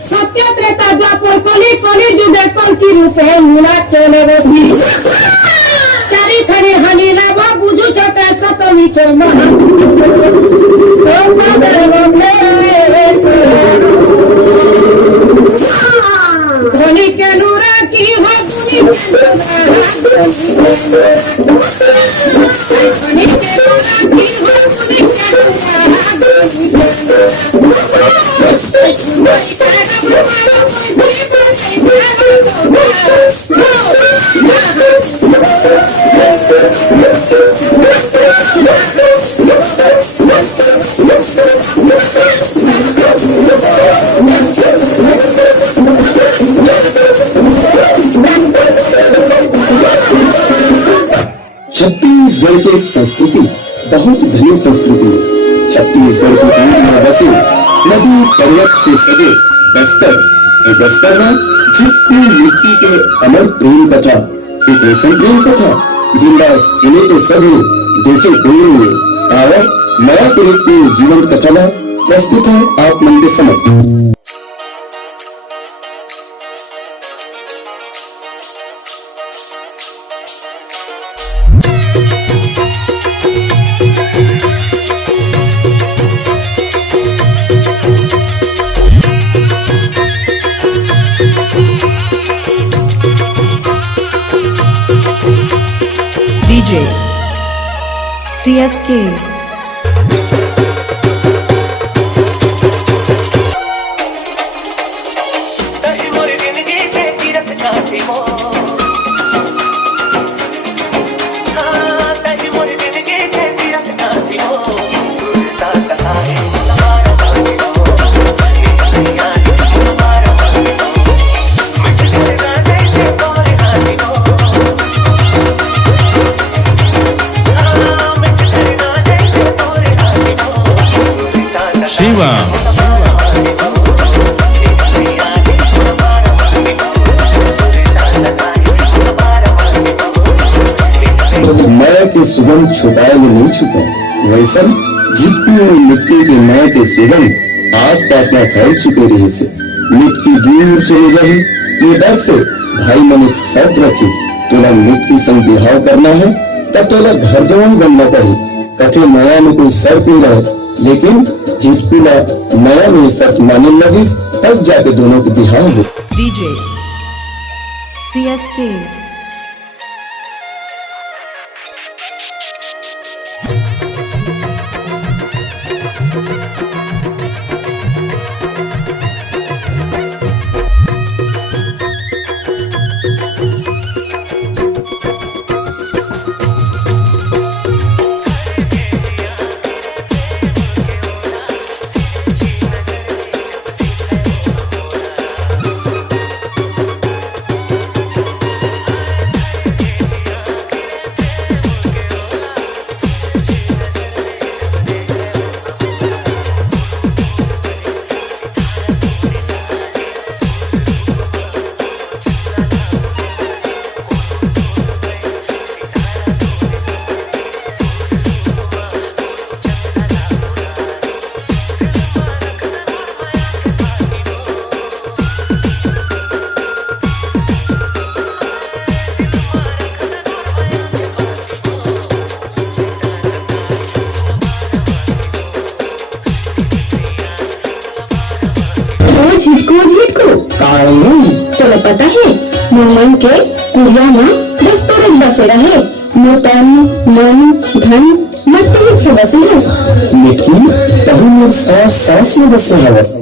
सत्य त्रेता द्वापर कली कली जुगे कल्की रूपे लीला चले बसी चारिथरी हानि लाभ बुझु छते सतमी च महा धनी के नूरा की हो छत्तीसगढ़ की संस्कृति बहुत धनी संस्कृति है। छत्तीसगढ़ की भूमि में बसे नदी पर्वत से सजे बस्तर बस्तर में झिटकी मिट्टी के अमर प्रेम कथा एक ऐसा प्रेम कथा जिंदा सुने तो सभी देखे बोलेंगे और नया पीढ़ी की जीवन कथा में प्रस्तुत है आप मन के समझ। DJ CSK शिवा नया की सुगंध छुपाए में नहीं छुपा वैसा झिटकी और मिट्टी के नया के सुगंध आस पास में फैल चुके रहे से मिट्टी दूर चले जाए ये डर से भाई मन एक शर्त रखी तोला मिट्टी संग बिहाव करना है तब तोला घर जवान बनना पड़े कथे नया में कोई शर्त नहीं रहे लेकिन झिटकीला नया में शर्त माने लगी तब जाके दोनों के बिहाव हो। DJ CSK चलो पता है मोमन के कुरिया में बस तो बसे रहे मोतन मन धन मत से बसे है लेकिन तभी मोर सांस सांस में बसे है बस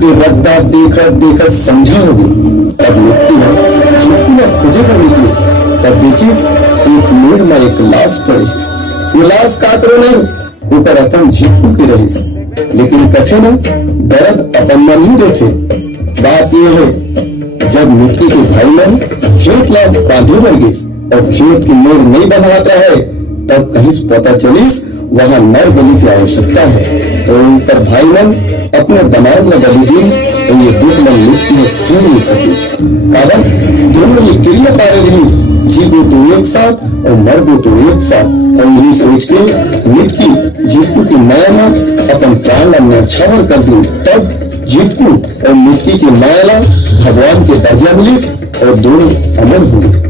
के रद्दा देखत देखत समझा होगी। तब मिट्टी झिटकू खोजे कर निकली। तब देखिस एक मेड़ में एक लाश पड़ी। वो लाश का करो नहीं, ऊपर अपन झिटकू के रहीस, लेकिन कथे न दर्द अपन मन ही देखे। बात यह है, जब मिट्टी के भाई मन खेत ला बांधे बन गए और खेत की मोड़ नहीं बंधाता है, तब कहीं पता चलिस वहाँ नर बलि की आवश्यकता है। तो उनका भाई मन अपने दमाद में बलि दी तो ये दुख मन मिट्टी में सह नहीं सके। कारण दोनों ये क्रिया पा रही, जीवो तो एक साथ और मरबो तो एक साथ। और यही सोच के मिट्टी जीतू की माया अपन प्राण ला न्यौछावर कर दी। तब जीतू और मिट्टी की माया ला भगवान के दर्जा मिली और दोनों अमर हो गए।